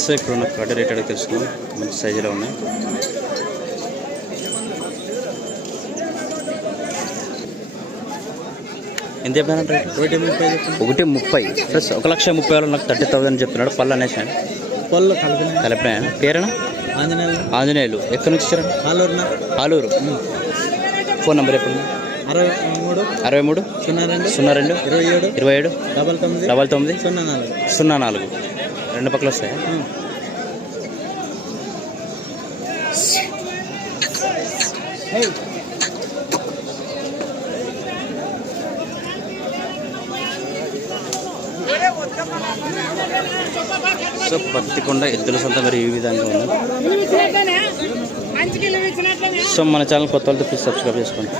So ఇక్కడ ఉన్న కడ రేట్ అడిగి తెలుసుకున్నాం. మంచి సైజులో ఉన్నాయి. ఎంత చెప్పినారంటే 1,30,000 ప్లస్ 1,30,000 నాకు 30,000 చెప్తున్నాడు. పళ్ళు అనేసి పళ్ళు కలిపినాయా? పేరేనా? ఆంజనేయులు. ఎక్కడి నుంచి ఇచ్చారు? ఆలూరు. ఫోన్ నెంబర్ ఎప్పుడు? 63 02 27 99 04. 2 పక్కలు వస్తాయా? సో పత్తికొండ ఎద్దుల సంత మరి ఈ విధంగా ఉంది. సో మన ఛానల్ కొత్త వాళ్ళతో ప్లీజ్ సబ్స్క్రైబ్ చేసుకోండి.